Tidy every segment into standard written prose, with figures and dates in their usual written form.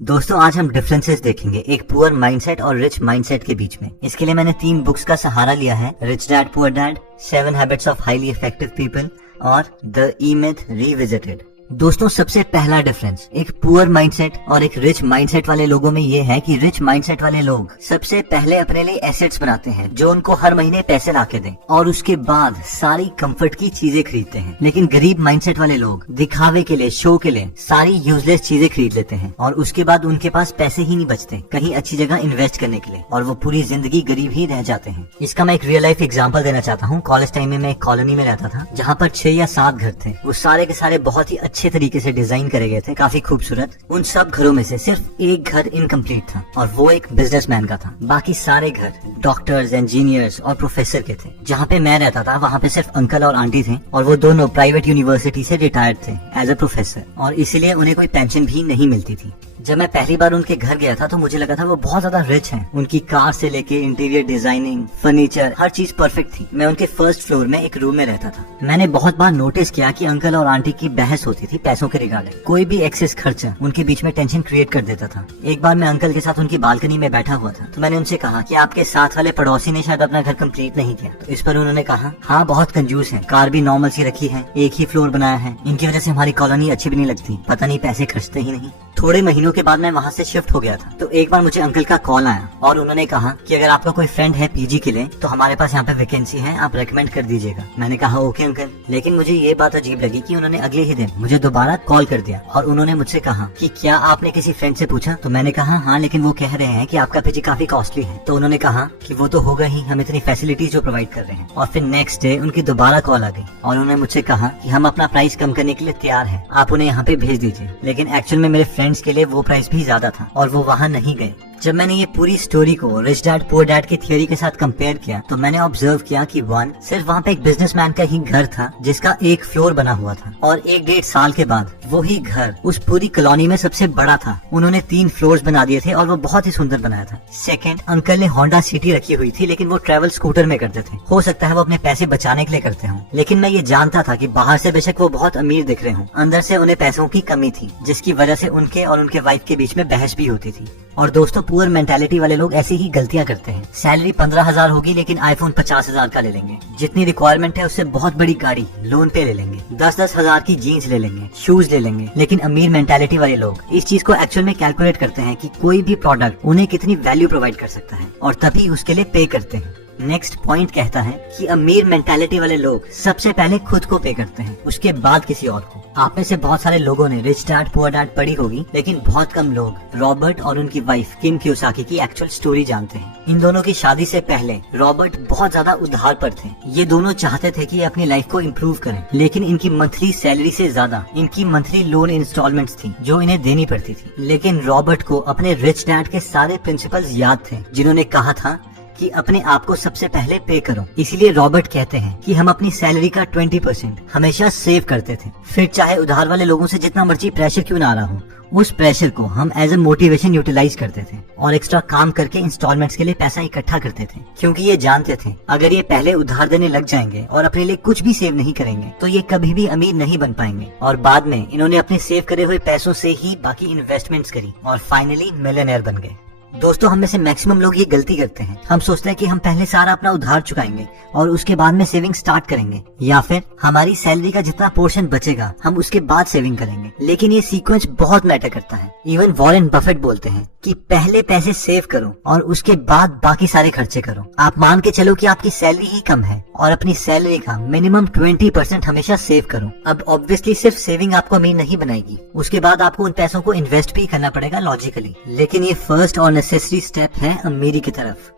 दोस्तों आज हम डिफरेंसेस देखेंगे एक पुअर माइंडसेट और रिच माइंडसेट के बीच में। इसके लिए मैंने 3 बुक्स का सहारा लिया है, rich dad poor dad, 7 habits of highly effective people और द ई मिथ रिविजिटेड। दोस्तों सबसे पहला डिफरेंस एक पुअर माइंडसेट और एक रिच माइंडसेट वाले लोगों में ये है कि रिच माइंडसेट वाले लोग सबसे पहले अपने लिए एसेट्स बनाते हैं जो उनको हर महीने पैसे ला के दें और उसके बाद सारी कंफर्ट की चीजें खरीदते हैं। लेकिन गरीब माइंडसेट वाले लोग दिखावे के लिए, शो के लिए सारी यूजलेस चीजें खरीद लेते हैं और उसके बाद उनके पास पैसे ही नहीं बचते कहीं अच्छी जगह इन्वेस्ट करने के लिए और वो पूरी जिंदगी गरीब ही रह जाते हैं। इसका मैं एक रियल लाइफ एग्जाम्पल देना चाहता हूँ। कॉलेज टाइम में मैं एक कॉलोनी में रहता था जहाँ पर 6 या 7 घर थे। वो सारे के सारे बहुत ही अच्छे तरीके से डिजाइन करे गए थे, काफी खूबसूरत। उन सब घरों में से सिर्फ एक घर इनकम्प्लीट था और वो एक बिजनेसमैन का था। बाकी सारे घर डॉक्टर्स, इंजीनियर्स और प्रोफेसर के थे। जहाँ पे मैं रहता था वहाँ पे सिर्फ अंकल और आंटी थे और वो दोनों प्राइवेट यूनिवर्सिटी से रिटायर्ड थे एज अ प्रोफेसर और इसीलिए उन्हें कोई पेंशन भी नहीं मिलती थी। जब मैं पहली बार उनके घर गया था तो मुझे लगा था वो बहुत ज्यादा रिच हैं। उनकी कार से लेके इंटीरियर डिजाइनिंग, फर्नीचर, हर चीज परफेक्ट थी। मैं उनके फर्स्ट फ्लोर में एक रूम में रहता था। मैंने बहुत बार नोटिस किया कि अंकल और आंटी की बहस होती थी पैसों के रिगार्डिंग। कोई भी एक्सेस खर्चा उनके बीच में टेंशन क्रिएट कर देता था। एक बार मैं अंकल के साथ उनकी बालकनी में बैठा हुआ था तो मैंने उनसे कहा कि आपके साथ वाले पड़ोसी ने शायद अपना घर कंप्लीट नहीं किया। तो इस पर उन्होंने कहा, हाँ बहुत कंजूस है, कार भी नॉर्मल सी रखी है, एक ही फ्लोर बनाया है, इनकी वजह से हमारी कॉलोनी अच्छी भी नहीं लगती, पता नहीं पैसे खर्चते ही नहीं। थोड़े महीनों के बाद मैं वहाँ से शिफ्ट हो गया था तो एक बार मुझे अंकल का कॉल आया और उन्होंने कहा कि अगर आपका कोई फ्रेंड है पीजी के लिए तो हमारे पास यहाँ पे वैकेंसी है, आप रेकमेंड कर दीजिएगा। मैंने कहा ओके अंकल। लेकिन मुझे ये बात अजीब लगी कि उन्होंने अगले ही दिन मुझे दोबारा कॉल कर दिया और उन्होंने मुझसे कहा कि क्या आपने किसी फ्रेंड से पूछा? तो मैंने कहा हाँ, लेकिन वो कह रहे हैं कि आपका पीजी काफी कॉस्टली है। तो उन्होंने कहा कि वो तो होगा ही, हम इतनी फैसिलिटीज जो प्रोवाइड कर रहे हैं। और फिर नेक्स्ट डे उनकी दोबारा कॉल आ गई और उन्होंने मुझसे कहा कि हम अपना प्राइस कम करने के लिए तैयार है, आप उन्हें यहाँ पे भेज दीजिए। लेकिन एक्चुअल में मेरे फ्रेंड्स के लिए वो प्राइस भी ज्यादा था और वो वहाँ नहीं गए। जब मैंने ये पूरी स्टोरी को रिच डैड पुअर डैड की थियोरी के साथ कंपेयर किया तो मैंने ऑब्जर्व किया कि सिर्फ वहाँ पे एक बिजनेसमैन का ही घर था जिसका एक फ्लोर बना हुआ था और 1-1.5 साल के बाद वही घर उस पूरी कॉलोनी में सबसे बड़ा था। उन्होंने 3 फ्लोर्स बना दिए थे और वो बहुत ही सुंदर बनाया था। सेकंड, अंकल ने होंडा सिटी रखी हुई थी लेकिन वो ट्रैवल स्कूटर में करते थे। हो सकता है वो अपने पैसे बचाने के लिए करते हों, लेकिन मैं ये जानता था कि बाहर से बेशक वो बहुत अमीर दिख रहे हों, अंदर से उन्हें पैसों की कमी थी जिसकी वजह से उनके और उनके वाइफ के बीच में बहस भी होती थी। और दोस्तों पुअर मेंटालिटी वाले लोग ऐसी ही गलतियां करते हैं। सैलरी 15,000 होगी लेकिन आईफोन 50,000 का ले लेंगे। जितनी रिक्वायरमेंट है उससे बहुत बड़ी गाड़ी लोन पे ले लेंगे। 10-10 हजार की जीन्स ले लेंगे, शूज ले लेंगे। लेकिन अमीर मेंटालिटी वाले लोग इस चीज को एक्चुअल में कैलकुलेट करते हैं कि कोई भी प्रोडक्ट उन्हें कितनी वैल्यू प्रोवाइड कर सकता है और तभी उसके लिए पे करते हैं। नेक्स्ट पॉइंट कहता है कि अमीर मेंटालिटी वाले लोग सबसे पहले खुद को पे करते हैं, उसके बाद किसी और को। आप में से बहुत सारे लोगों ने रिच डैड पुअर डैड पढ़ी होगी, लेकिन बहुत कम लोग रॉबर्ट और उनकी वाइफ किम कियोसाकी की एक्चुअल स्टोरी जानते हैं। इन दोनों की शादी से पहले रॉबर्ट बहुत ज्यादा उधार पर थे। ये दोनों चाहते थे कि अपनी लाइफ को इम्प्रूव करें, लेकिन इनकी मंथली सैलरी से ज्यादा इनकी मंथली लोन इंस्टॉलमेंट्स थी जो इन्हें देनी पड़ती थी। लेकिन रॉबर्ट को अपने रिच डैड के सारे प्रिंसिपल्स याद थे जिन्होंने कहा था कि अपने आप को सबसे पहले पे करो। इसीलिए रॉबर्ट कहते हैं कि हम अपनी सैलरी का 20% हमेशा सेव करते थे। फिर चाहे उधार वाले लोगों से जितना मर्जी प्रेशर क्यों ना आ रहा हो, उस प्रेशर को हम एज ए मोटिवेशन यूटिलाइज करते थे और एक्स्ट्रा काम करके इंस्टॉलमेंट्स के लिए पैसा इकट्ठा करते थे, क्योंकि ये जानते थे अगर ये पहले उधार देने लग जाएंगे और अपने लिए कुछ भी सेव नहीं करेंगे तो ये कभी भी अमीर नहीं बन पाएंगे। और बाद में इन्होंने अपने सेव करे हुए पैसों से ही बाकी इन्वेस्टमेंट्स करी और फाइनली मिलियनेयर बन गए। दोस्तों हम में से मैक्सिमम लोग ये गलती करते हैं। हम सोचते हैं कि हम पहले सारा अपना उधार चुकाएंगे और उसके बाद में सेविंग स्टार्ट करेंगे, या फिर हमारी सैलरी का जितना पोर्शन बचेगा हम उसके बाद सेविंग करेंगे। लेकिन ये सीक्वेंस बहुत मैटर करता है। इवन वॉरेन बफेट बोलते हैं कि पहले पैसे सेव करो और उसके बाद बाकी सारे खर्चे करो। आप मान के चलो कि आपकी सैलरी ही कम है और अपनी सैलरी का मिनिमम 20% हमेशा सेव करो। अब ऑब्वियसली सिर्फ सेविंग आपको अमीर नहीं बनाएगी, उसके बाद आपको उन पैसों को इन्वेस्ट भी करना पड़ेगा लॉजिकली, लेकिन ये फर्स्ट और नेसेसरी स्टेप है अमीरी की तरफ।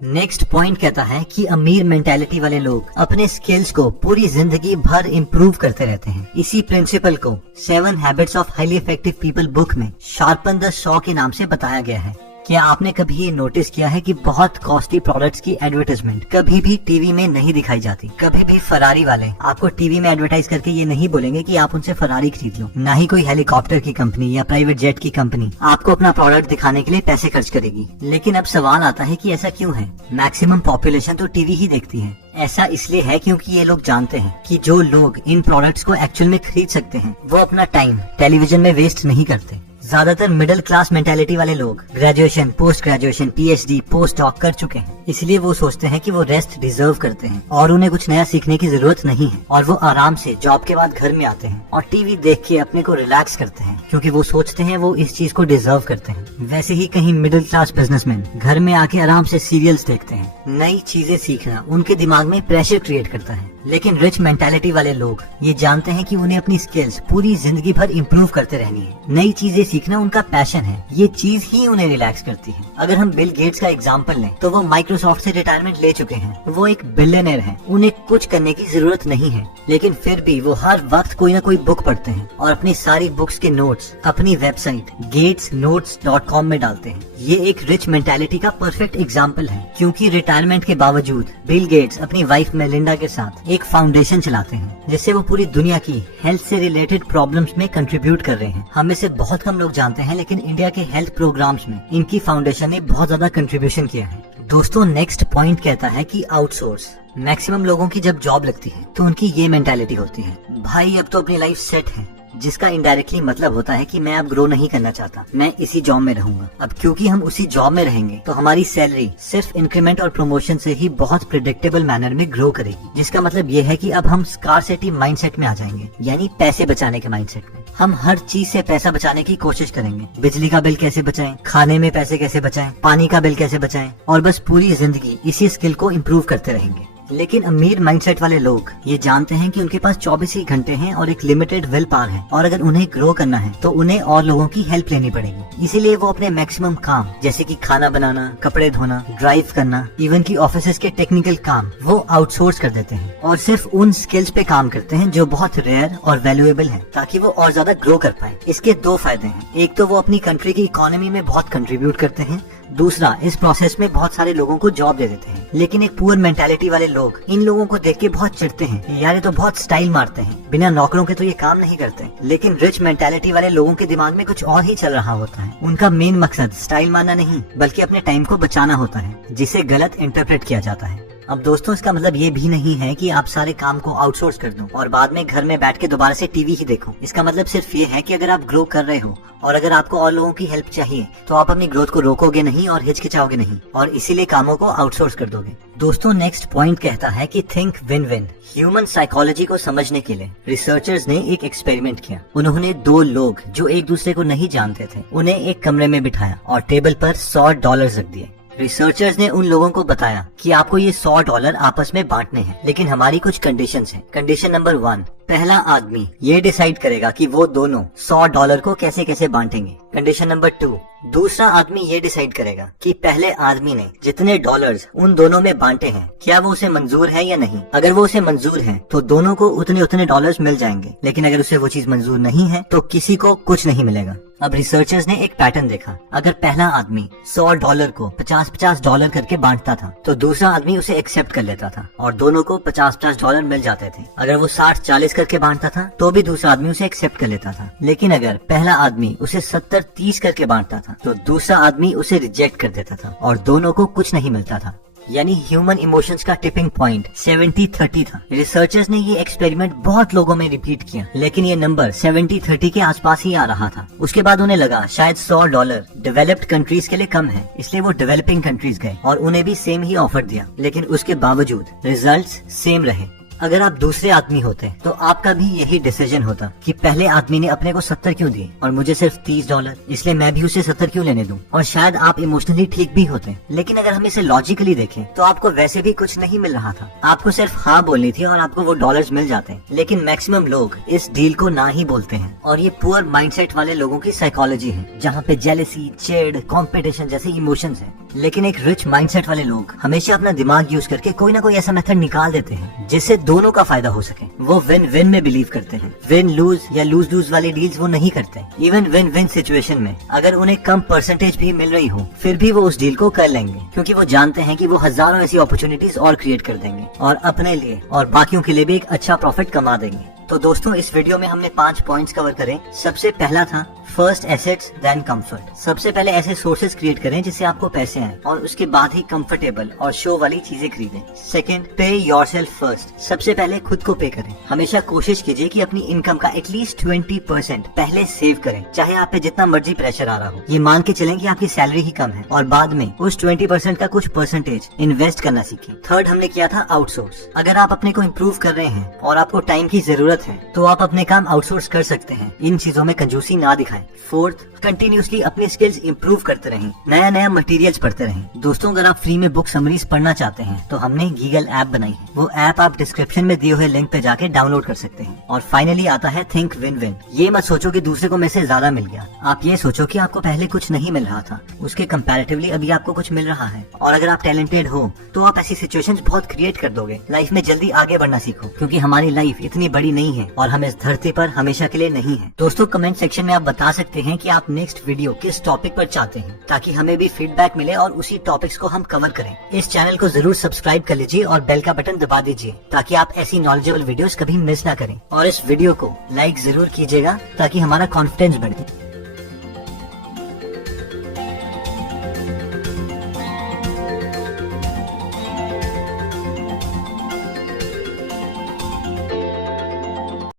नेक्स्ट पॉइंट कहता है कि अमीर मेंटालिटी वाले लोग अपने स्किल्स को पूरी जिंदगी भर इम्प्रूव करते रहते हैं। इसी प्रिंसिपल को 7 habits of highly effective people book में शार्पन द सॉ के नाम से बताया गया है। क्या आपने कभी ये नोटिस किया है कि बहुत कॉस्टली प्रोडक्ट्स की एडवर्टाइजमेंट कभी भी टीवी में नहीं दिखाई जाती? कभी भी फरारी वाले आपको टीवी में एडवर्टाइज करके ये नहीं बोलेंगे कि आप उनसे फरारी खरीद लो। ना ही कोई हेलीकॉप्टर की कंपनी या प्राइवेट जेट की कंपनी आपको अपना प्रोडक्ट दिखाने के लिए पैसे खर्च करेगी। लेकिन अब सवाल आता है कि ऐसा क्यों है? मैक्सिमम पॉपुलेशन तो टीवी ही देखती है। ऐसा इसलिए है क्योंकि ये लोग जानते हैं कि जो लोग इन प्रोडक्ट्स को एक्चुअल में खरीद सकते हैं वो अपना टाइम टेलीविजन में वेस्ट नहीं करते। ज्यादातर मिडिल क्लास मेंटालिटी वाले लोग graduation, post graduation, PhD, post doc कर चुके हैं, इसलिए वो सोचते हैं कि वो रेस्ट डिजर्व करते हैं और उन्हें कुछ नया सीखने की जरूरत नहीं है, और वो आराम से जॉब के बाद घर में आते हैं और टीवी देख के अपने को रिलैक्स करते हैं, क्योंकि वो सोचते हैं वो इस चीज को डिजर्व करते हैं। वैसे ही कहीं मिडिल क्लास बिजनेसमैन घर में आके आराम से सीरियल्स देखते हैं। नई चीजें सीखना उनके दिमाग में प्रेशर क्रिएट करता है। लेकिन रिच मेंटालिटी वाले लोग ये जानते हैं कि उन्हें अपनी स्किल्स पूरी जिंदगी भर इम्प्रूव करते रहनी है। नई चीजें सीखना उनका पैशन है, ये चीज ही उन्हें रिलैक्स करती है। अगर हम बिल गेट्स का एग्जांपल लें तो वो माइक्रोसॉफ्ट से रिटायरमेंट ले चुके हैं। वो एक बिलियनर हैं, उन्हें कुछ करने की जरूरत नहीं है, लेकिन फिर भी वो हर वक्त कोई ना कोई बुक पढ़ते हैं और अपनी सारी बुक्स के नोट्स अपनी वेबसाइट gatesnotes.com में डालते हैं। ये एक रिच मेंटालिटी का परफेक्ट एग्जाम्पल है, क्योंकि रिटायरमेंट के बावजूद बिल गेट्स अपनी वाइफ मेलिंडा के साथ एक फाउंडेशन चलाते हैं, जिससे वो पूरी दुनिया की हेल्थ से रिलेटेड प्रॉब्लम्स में कंट्रीब्यूट कर रहे हैं। हम में से बहुत कम लोग जानते हैं, लेकिन इंडिया के हेल्थ प्रोग्राम्स में इनकी फाउंडेशन ने बहुत ज्यादा कंट्रीब्यूशन किया है। दोस्तों, नेक्स्ट पॉइंट कहता है कि आउटसोर्स। मैक्सिमम लोगों की जब जॉब लगती है तो उनकी ये मेंटालिटी होती है, भाई अब तो अपनी लाइफ सेट है, जिसका इनडायरेक्टली मतलब होता है कि मैं अब ग्रो नहीं करना चाहता, मैं इसी जॉब में रहूंगा। अब क्योंकि हम उसी जॉब में रहेंगे तो हमारी सैलरी सिर्फ इंक्रीमेंट और प्रमोशन से ही बहुत प्रिडिक्टेबल मैनर में ग्रो करेगी, जिसका मतलब ये है कि अब हम स्कार्सिटी माइंडसेट में आ जाएंगे, यानी पैसे बचाने के माइंडसेट में। हम हर चीज से पैसा बचाने की कोशिश करेंगे। बिजली का बिल कैसे बचाएं, खाने में पैसे कैसे बचाएं, पानी का बिल कैसे बचाएं, और बस पूरी जिंदगी इसी स्किल को इम्प्रूव करते रहेंगे। लेकिन अमीर माइंडसेट वाले लोग ये जानते हैं कि उनके पास 24 ही घंटे हैं और एक लिमिटेड विल पावर है, और अगर उन्हें ग्रो करना है तो उन्हें और लोगों की हेल्प लेनी पड़ेगी। इसीलिए वो अपने मैक्सिमम काम, जैसे कि खाना बनाना, कपड़े धोना, ड्राइव करना, इवन की ऑफिस के टेक्निकल काम, वो आउटसोर्स कर देते हैं और सिर्फ उन स्किल्स पे काम करते हैं जो बहुत रेयर और वैल्यूएबल है, ताकि वो और ज्यादा ग्रो कर पाए। इसके दो फायदे हैं, एक तो वो अपनी कंट्री की इकोनॉमी में बहुत कंट्रीब्यूट करते हैं, दूसरा इस प्रोसेस में बहुत सारे लोगों को जॉब दे देते हैं। लेकिन एक पुअर मेंटालिटी वाले लोग इन लोगों को देख के बहुत चिढ़ते हैं, यार ये तो बहुत स्टाइल मारते हैं, बिना नौकरों के तो ये काम नहीं करते। लेकिन रिच मेंटालिटी वाले लोगों के दिमाग में कुछ और ही चल रहा होता है। उनका मेन मकसद स्टाइल मारना नहीं, बल्कि अपने टाइम को बचाना होता है, जिसे गलत इंटरप्रेट किया जाता है। अब दोस्तों, इसका मतलब ये भी नहीं है कि आप सारे काम को आउटसोर्स कर दो और बाद में घर में बैठ के दोबारा से टीवी ही देखो। इसका मतलब सिर्फ ये है कि अगर आप ग्रो कर रहे हो और अगर आपको और लोगों की हेल्प चाहिए तो आप अपनी ग्रोथ को रोकोगे नहीं और हिचकिचाओगे नहीं, और इसीलिए कामों को आउटसोर्स कर दोगे। दोस्तों, नेक्स्ट पॉइंट कहता है कि think win win. Human psychology को समझने के लिए रिसर्चर्स ने एक एक्सपेरिमेंट किया। उन्होंने दो लोग जो एक दूसरे को नहीं जानते थे, उन्हें एक कमरे में बिठाया और टेबल पर $100 रख दिए। रिसर्चर्स ने उन लोगों को बताया कि आपको ये $100 आपस में बांटने हैं, लेकिन हमारी कुछ कंडीशंस हैं। कंडीशन नंबर 1, पहला आदमी ये डिसाइड करेगा कि वो दोनों $100 को कैसे कैसे बांटेंगे। कंडीशन नंबर 2, दूसरा आदमी ये डिसाइड करेगा कि पहले आदमी ने जितने डॉलर्स उन दोनों में बांटे हैं, क्या वो उसे मंजूर है या नहीं। अगर वो उसे मंजूर है तो दोनों को उतने उतने डॉलर्स मिल जाएंगे, लेकिन अगर उसे वो चीज मंजूर नहीं है तो किसी को कुछ नहीं मिलेगा। अब रिसर्चर्स ने एक पैटर्न देखा, अगर पहला आदमी $100 को $50 करके बांटता था तो दूसरा आदमी उसे एक्सेप्ट कर लेता था और दोनों को $50 मिल जाते थे। अगर वो 60-40 करके बांटता था तो भी दूसरा आदमी उसे एक्सेप्ट कर लेता था। लेकिन अगर पहला आदमी उसे 70-30 करके बांटता था तो दूसरा आदमी उसे रिजेक्ट कर देता था और दोनों को कुछ नहीं मिलता था। यानी ह्यूमन इमोशंस का टिपिंग पॉइंट 70-30 था। रिसर्चर्स ने ये एक्सपेरिमेंट बहुत लोगों में रिपीट किया, लेकिन ये नंबर 70-30 के आसपास ही आ रहा था। उसके बाद उन्हें लगा शायद $100 डेवलप्ड कंट्रीज के लिए कम है, इसलिए वो डेवलपिंग कंट्रीज गए और उन्हें भी सेम ही ऑफर दिया, लेकिन उसके बावजूद रिजल्ट्स सेम रहे। अगर आप दूसरे आदमी होते तो आपका भी यही डिसीजन होता कि पहले आदमी ने अपने को 70 क्यों दिए और मुझे सिर्फ $30, इसलिए मैं भी उसे 70 क्यों लेने दूं। और शायद आप इमोशनली ठीक भी होते, लेकिन अगर हम इसे लॉजिकली देखें तो आपको वैसे भी कुछ नहीं मिल रहा था। आपको सिर्फ हाँ बोलनी थी और आपको वो डॉलर्स मिल जाते। लेकिन मैक्सिमम लोग इस डील को ना ही बोलते हैं, और ये पुअर माइंडसेट वाले लोगों की साइकोलॉजी है, जहाँ पे जेलसी, चिढ़, कॉम्पिटिशन जैसे इमोशंस है। लेकिन एक रिच माइंडसेट वाले लोग हमेशा अपना दिमाग यूज करके कोई ना कोई ऐसा मेथड निकाल देते हैं जिससे दोनों का फायदा हो सके। वो विन विन में बिलीव करते हैं। विन लूज या लूज लूज वाली डील्स वो नहीं करते। इवन विन विन सिचुएशन में अगर उन्हें कम परसेंटेज भी मिल रही हो, फिर भी वो उस डील को कर लेंगे, क्योंकि वो जानते हैं कि वो हजारों ऐसी अपॉर्चुनिटीज और क्रिएट कर देंगे और अपने लिए और बाकियों के लिए भी एक अच्छा प्रॉफिट कमा देंगे। तो दोस्तों, इस वीडियो में हमने 5 पॉइंट्स कवर करे। सबसे पहला था फर्स्ट एसेट्स देन कंफर्ट। सबसे पहले ऐसे सोर्सेज क्रिएट करें जिससे आपको पैसे आए और उसके बाद ही कंफर्टेबल और शो वाली चीजें खरीदें। सेकंड, पे योरसेल्फ फर्स्ट। सबसे पहले खुद को पे करें। हमेशा कोशिश कीजिए कि अपनी इनकम का एटलीस्ट 20% पहले सेव करें, चाहे आप पे जितना मर्जी प्रेशर आ रहा हो। ये मान के चलें कि आपकी सैलरी ही कम है और बाद में उस 20% का कुछ परसेंटेज इन्वेस्ट करना सीखें। थर्ड हमने किया था आउटसोर्स। अगर आप अपने को इम्प्रूव कर रहे हैं और आपको टाइम की जरूरत है तो आप अपने काम आउटसोर्स कर सकते हैं। इन चीजों में कंजूसी ना दिखाएं। फोर्थ, कंटिन्यूसली अपनी स्किल्स इंप्रूव करते रहें, नया नया मटेरियल्स पढ़ते रहें। दोस्तों, अगर आप फ्री में बुक समरीज पढ़ना चाहते हैं तो हमने गीगल ऐप बनाई है। वो ऐप आप डिस्क्रिप्शन में दिए हुए लिंक पे जाके डाउनलोड कर सकते हैं। और फाइनली आता है थिंक विन विन। ये मत सोचो कि दूसरे को में से ज्यादा मिल गया, आप ये सोचो कि आपको पहले कुछ नहीं मिल रहा था, उसके कंपैरेटिवली अभी आपको कुछ मिल रहा है। और अगर आप टैलेंटेड हो तो आप ऐसी सिचुएशंस बहुत क्रिएट कर दोगे। लाइफ में जल्दी आगे बढ़ना सीखो, क्योंकि हमारी लाइफ इतनी बड़ी नहीं है और हम इस धरती पर हमेशा के लिए नहीं है। दोस्तों, कमेंट सेक्शन में आप बता सकते हैं कि आप नेक्स्ट वीडियो किस टॉपिक पर चाहते हैं, ताकि हमें भी फीडबैक मिले और उसी टॉपिक्स को हम कवर करें। इस चैनल को जरूर सब्सक्राइब कर लीजिए और बेल का बटन दबा दीजिए ताकि आप ऐसी नॉलेजेबल वीडियोस कभी मिस ना करें। और इस वीडियो को लाइक जरूर कीजिएगा ताकि हमारा कॉन्फिडेंस बढ़े।